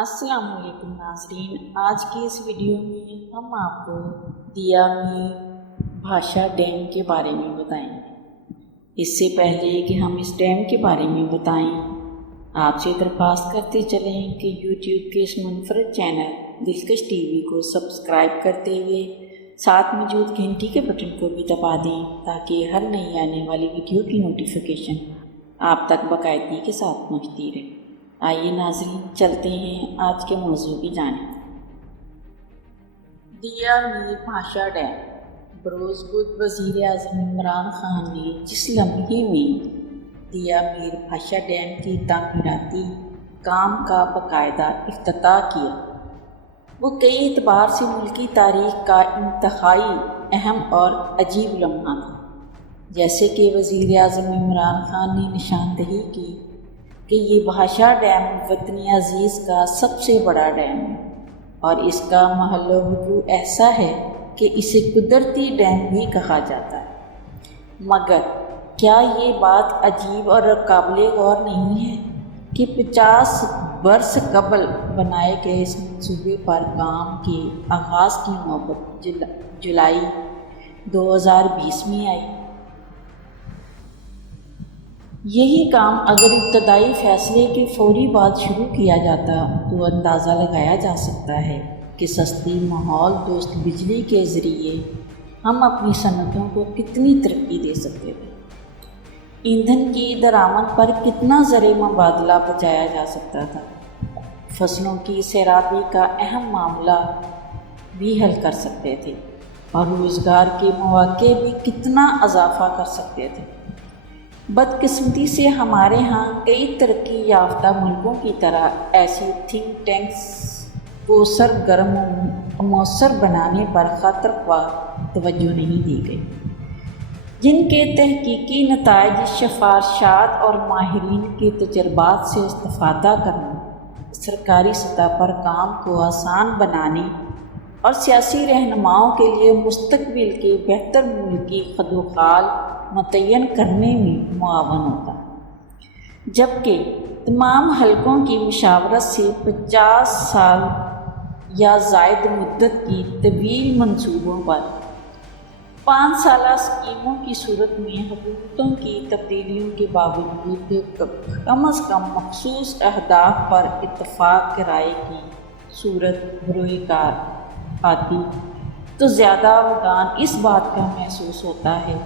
السلام علیکم ناظرین، آج کی اس ویڈیو میں ہم آپ کو دیا میر بھاشا ڈیم کے بارے میں بتائیں گے۔ اس سے پہلے کہ ہم اس ڈیم کے بارے میں بتائیں، آپ سے درخواست کرتے چلیں کہ یوٹیوب کے اس منفرد چینل دلکش ٹی وی کو سبسکرائب کرتے ہوئے ساتھ موجود گھنٹی کے بٹن کو بھی دبا دیں تاکہ ہر نئی آنے والی ویڈیو کی نوٹیفیکیشن آپ تک باقاعدگی کے ساتھ پہنچتی رہے۔ آئیے ناظرین، چلتے ہیں آج کے موضوع کی جانب۔ دیا میر بھاشا ڈیم۔ بروز بدھ وزیر اعظم عمران خان نے جس لمحے میں دیا میر بھاشا ڈیم کی تعمیراتی کام کا باقاعدہ افتتاح کیا، وہ کئی اعتبار سے ملکی تاریخ کا انتہائی اہم اور عجیب لمحہ تھا۔ جیسے کہ وزیر اعظم عمران خان نے نشاندہی کی کہ یہ بھاشا ڈیم وطن عزیز کا سب سے بڑا ڈیم ہے اور اس کا محل وقوع ایسا ہے کہ اسے قدرتی ڈیم بھی کہا جاتا ہے۔ مگر کیا یہ بات عجیب اور قابل غور نہیں ہے کہ 50 برس قبل بنائے گئے اس منصوبے پر کام کے آغاز کی نوبت جولائی 2020 میں آئی۔ یہی کام اگر ابتدائی فیصلے کے فوری بعد شروع کیا جاتا تو اندازہ لگایا جا سکتا ہے کہ سستی ماحول دوست بجلی کے ذریعے ہم اپنی صنعتوں کو کتنی ترقی دے سکتے تھے، ایندھن کی درآمد پر کتنا زر مبادلہ بچایا جا سکتا تھا، فصلوں کی سیرابی کا اہم معاملہ بھی حل کر سکتے تھے اور روزگار کے مواقع بھی کتنا اضافہ کر سکتے تھے۔ بدقسمتی سے ہمارے ہاں کئی ترقی یافتہ ملکوں کی طرح ایسی تھنک ٹینکس کو سرگرم و مؤثر بنانے پر خاطر خواہ توجہ نہیں دی گئی، جن کے تحقیقی نتائج، سفارشات اور ماہرین کے تجربات سے استفادہ کرنا سرکاری سطح پر کام کو آسان بنانے اور سیاسی رہنماؤں کے لیے مستقبل کے بہتر ملکی خدوخال متعین کرنے میں معاون ہوتا ہے، جبکہ تمام حلقوں کی مشاورت سے 50 سال یا زائد مدت کی طویل منصوبوں پر 5 سالہ اسکیموں کی صورت میں حکومتوں کی تبدیلیوں کے باوجود کم از کم مخصوص اہداف پر اتفاق رائے کی صورت بروئے کار آتی تو زیادہ اوگان اس بات کا محسوس ہوتا ہے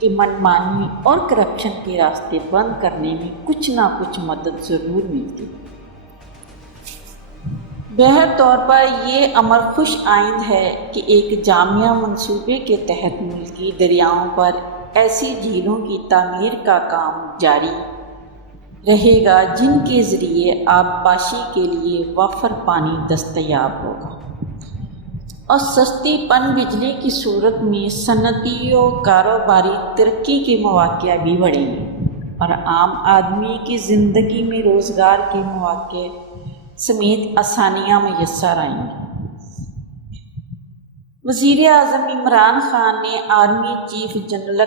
کہ منمانی اور کرپشن کے راستے بند کرنے میں کچھ نہ کچھ مدد ضرور ملتی۔ بہر طور پر یہ امر خوش آئند ہے کہ ایک جامع منصوبے کے تحت ملکی دریاؤں پر ایسی جھیلوں کی تعمیر کا کام جاری رہے گا جن کے ذریعے آبپاشی کے لیے وافر پانی دستیاب ہوگا اور سستی پن بجلی کی صورت میں صنعتی و کاروباری ترقی کے مواقع بھی بڑھیں گے اور عام آدمی کی زندگی میں روزگار کے مواقع سمیت آسانیاں میسر آئیں گی۔ وزیر اعظم عمران خان نے army chief general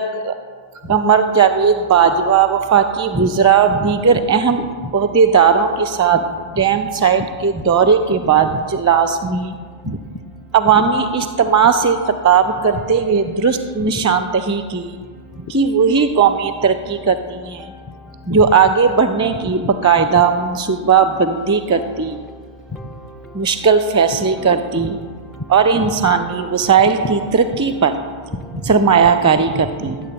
Qamar Javed Bajwa, وفاقی وزراء اور دیگر اہم عہدیداروں کے ساتھ ڈیم سائٹ کے دورے کے بعد اجلاس میں عوامی اجتماع سے خطاب کرتے ہوئے درست نشاندہی کی کہ وہی قومیں ترقی کرتی ہیں جو آگے بڑھنے کی باقاعدہ منصوبہ بندی کرتی، مشکل فیصلے کرتی اور انسانی وسائل کی ترقی پر سرمایہ کاری کرتی ہیں۔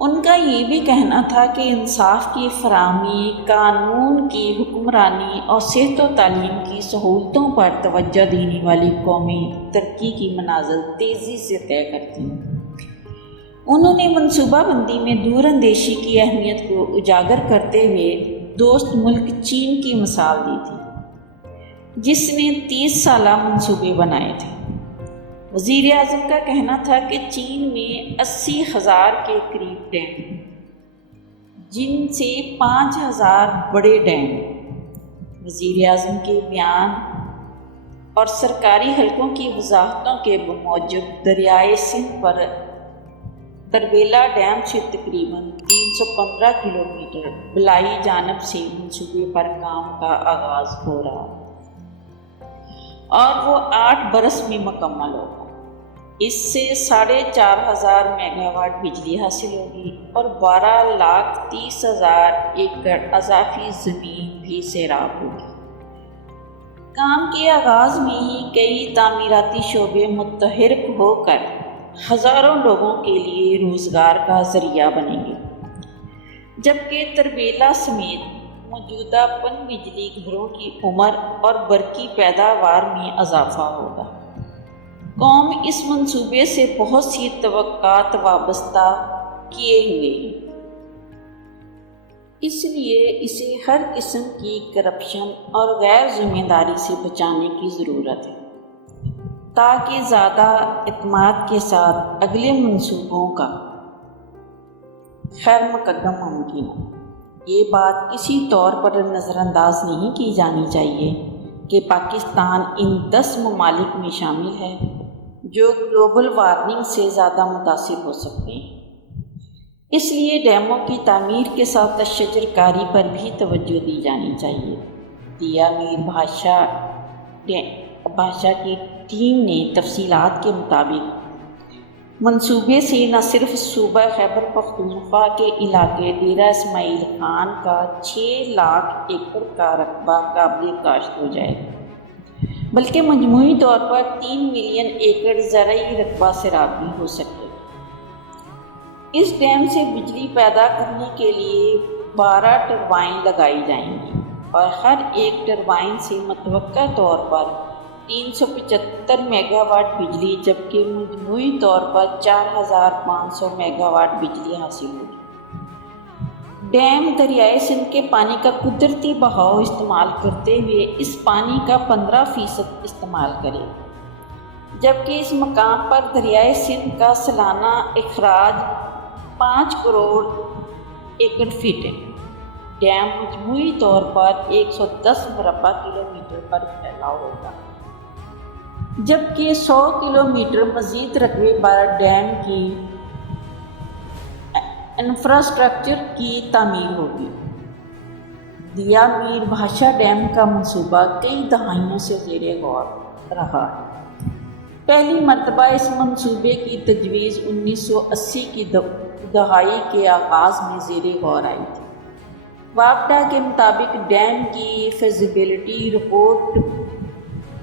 ان کا یہ بھی کہنا تھا کہ انصاف کی فراہمی، قانون کی حکمرانی اور صحت و تعلیم کی سہولتوں پر توجہ دینے والی قومیں ترقی کی منازل تیزی سے طے کرتی ہیں۔ انہوں نے منصوبہ بندی میں دور اندیشی کی اہمیت کو اجاگر کرتے ہوئے دوست ملک چین کی مثال دی تھی، جس نے 30 سالہ منصوبے بنائے تھے۔ وزیر اعظم کا کہنا تھا کہ چین میں 80,000 کے قریب ڈیم ہیں، جن سے 5,000 بڑے ڈیم ہیں۔ وزیر اعظم کے بیان اور سرکاری حلقوں کی وضاحتوں کے بموجب دریائے سندھ پر تربیلا ڈیم سے تقریباً 3 315 کلومیٹر بلائی جانب سے منصوبے پر کام کا آغاز ہو رہا اور وہ 8 برس میں مکمل ہوگا۔ اس سے 4,500 میگا واٹ بجلی حاصل ہوگی اور 12,30,000 ایکڑ اضافی زمین بھی سیراب ہوگی۔ کام کے آغاز میں ہی کئی تعمیراتی شعبے متحرک ہو کر ہزاروں لوگوں کے لیے روزگار کا ذریعہ بنیں گے، جبکہ تربیلا سمیت موجودہ پن بجلی گھروں کی عمر اور برقی پیداوار میں اضافہ ہوگا۔ قوم اس منصوبے سے بہت سی توقعات وابستہ کیے ہوئے ہیں، اس لیے اسے ہر قسم کی کرپشن اور غیر ذمہ داری سے بچانے کی ضرورت ہے تاکہ زیادہ اعتماد کے ساتھ اگلے منصوبوں کا خیر مقدم ممکن ہو۔ یہ بات کسی طور پر نظر انداز نہیں کی جانی چاہیے کہ پاکستان ان 10 ممالک میں شامل ہے جو گلوبل وارمنگ سے زیادہ متاثر ہو سکتے ہیں۔ اس لیے ڈیموں کی تعمیر کے ساتھ شجر کاری پر بھی توجہ دی جانی چاہیے۔ دیا میر بھاشا کی ٹیم نے تفصیلات کے مطابق منصوبے سے نہ صرف صوبہ خیبر پختونخوا کے علاقے ڈیرہ اسماعیل خان کا 6 لاکھ ایکڑ کا رقبہ قابل کاشت ہو جائے گا، بلکہ مجموعی طور پر 3 ملین ایکڑ زرعی رقبہ سیراب بھی ہو سکے گا۔ اس ڈیم سے بجلی پیدا کرنے کے لیے 12 ٹربائن لگائی جائیں گی اور ہر ایک ٹربائن سے متوقع طور پر 375 میگا واٹ بجلی جبکہ مجموعی طور پر 4,500 میگا واٹ بجلی حاصل ہوگی۔ ڈیم دریائے سندھ کے پانی کا قدرتی بہاؤ استعمال کرتے ہوئے اس پانی کا 15% استعمال کرے، جبکہ اس مقام پر دریائے سندھ کا سالانہ اخراج 5 کروڑ ایکڑ فٹ ہے۔ ڈیم مجموعی طور پر 110 مربع کلومیٹر پر پھیلا ہوگا، جبکہ 100 کلومیٹر مزید رقبے پر ڈیم کی انفراسٹرکچر کی تعمیر ہوگی۔ دیا میر بھاشا ڈیم کا منصوبہ کئی دہائیوں سے زیر غور رہا ہے۔ پہلی مرتبہ اس منصوبے کی تجویز 1980 کی دہائی کے آغاز میں زیر غور آئی تھی۔ وابڈا کے مطابق ڈیم کی فیزیبلٹی رپورٹ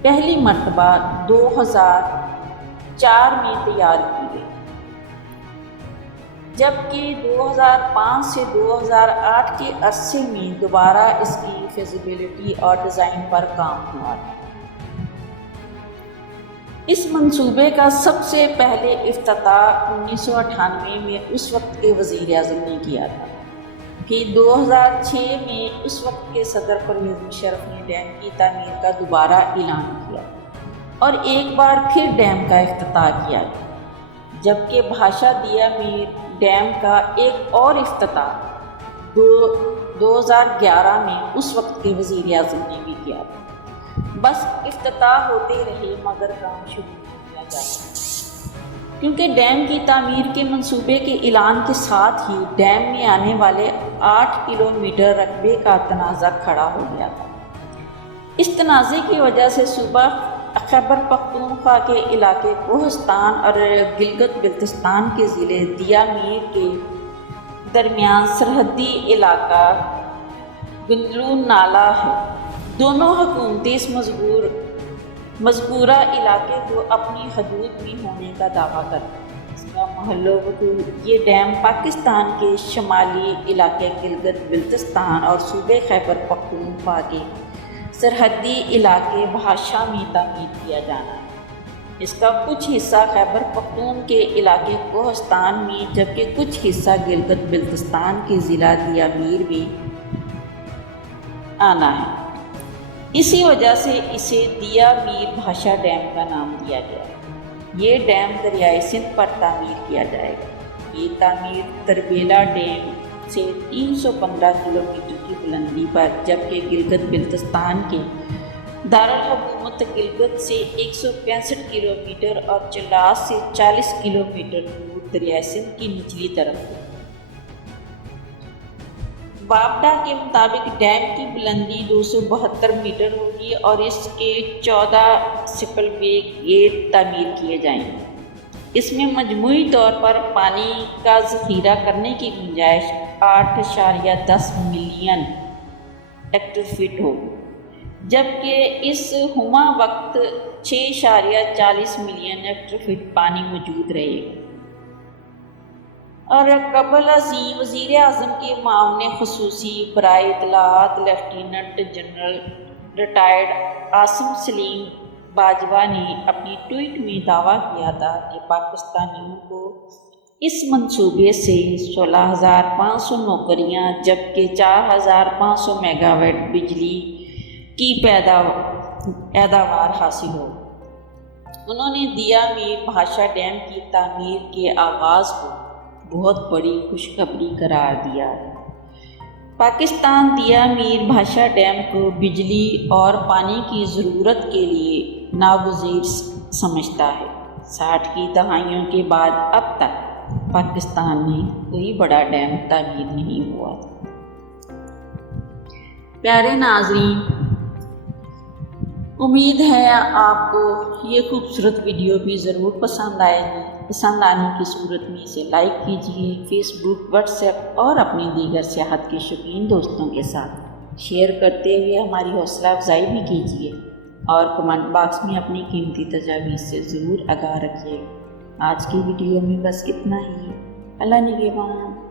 پہلی مرتبہ 2004 میں تیار کی گئی، جبکہ 2005 سے 2008 کے عرصے میں دوبارہ اس کی فیزیبلٹی اور ڈیزائن پر کام ہوا تھا۔ اس منصوبے کا سب سے پہلے افتتاح 1998 میں اس وقت کے وزیر اعظم نے کیا تھا۔ پھر 2006 میں اس وقت کے صدر پرویز مشرف نے ڈیم کی تعمیر کا دوبارہ اعلان کیا اور ایک بار پھر ڈیم کا افتتاح کیا گیا، جبکہ بھاشا دیا میر ڈیم کا ایک اور افتتاح 2011 میں اس وقت کے وزیر اعظم نے بھی کیا تھا۔ بس افتتاح ہوتے رہے مگر کام شروع نہیں کیا جاتا، کیونکہ ڈیم کی تعمیر کے منصوبے کے اعلان کے ساتھ ہی ڈیم میں آنے والے 8 کلومیٹر رقبے کا تنازع کھڑا ہو گیا تھا۔ اس تنازع کی وجہ سے صوبہ خیبر پختونخوا کے علاقے کوہستان اور گلگت بلتستان کے ضلع دیا میر کے درمیان سرحدی علاقہ گندلو نالہ ہے۔ دونوں حکومتیں اس مذکورہ علاقے کو اپنی حدود میں ہونے کا دعویٰ کرتی ہیں۔ اس کا محل وقوع یہ ڈیم پاکستان کے شمالی علاقے گلگت بلتستان اور صوبے خیبر پختونخوا کے سرحدی علاقے بھاشا میں تعمیر کیا جانا ہے۔ اس کا کچھ حصہ خیبر پختون کے علاقے کوہستان میں جبکہ کچھ حصہ گلگت بلتستان کے ضلع دیا میر میں آنا ہے۔ اسی وجہ سے اسے دیا میر بھاشا ڈیم کا نام دیا گیا ہے۔ یہ ڈیم دریائے سندھ پر تعمیر کیا جائے گا۔ یہ تعمیر تربیلا ڈیم سے 315 کلومیٹر کی بلندی پر، جبکہ گلگت بلتستان کے دارالحکومت گلگت سے 165 کلومیٹر اور چلاس سے 40 کلومیٹر دور دریائے سندھ کی نچلی طرف ہے۔ وابڈا کے مطابق ڈیم کی بلندی 272 میٹر ہوگی اور اس کے 14 سپل وے گیٹ تعمیر کیے جائیں گے۔ اس میں مجموعی طور پر پانی کا ذخیرہ کرنے کی گنجائش 8.10 ملین ایکڑ فٹ ہوگی، جبکہ اس ہمہ وقت 6.40 ملین ایکڑ فٹ پانی موجود رہے گا۔ اور قبل ازیں وزیر اعظم کے معاون خصوصی برائے اطلاعات lieutenant general retired Asim Saleem Bajwa نے اپنی ٹویٹ میں دعویٰ کیا تھا کہ پاکستانیوں کو اس منصوبے سے 16,500 نوکریاں جبکہ 4,500 میگا واٹ بجلی کی پیداوار حاصل ہو۔ انہوں نے دیا میر بھاشا ڈیم کی تعمیر کے آغاز کو بہت بڑی خوشخبری قرار دیا ہے۔ پاکستان دیا میر بھاشا ڈیم کو بجلی اور پانی کی ضرورت کے لیے ناگزیر سمجھتا ہے۔ 60 کی دہائیوں کے بعد اب تک پاکستان میں کوئی بڑا ڈیم تعمیر نہیں ہوا تھا۔ پیارے ناظرین، امید ہے آپ کو یہ خوبصورت ویڈیو بھی ضرور پسند آئے گی۔ پسند آنے کی صورت میں اسے لائک کیجیے، فیس بک، واٹس ایپ اور اپنے دیگر سیاحت کے شوقین دوستوں کے ساتھ شیئر کرتے ہوئے ہماری حوصلہ افزائی بھی کیجیے، اور کمنٹ باکس میں اپنی قیمتی تجاویز سے ضرور آگاہ رکھیے گا۔ آج کی ویڈیو میں بس اتنا ہی۔ اللہ نگہبان۔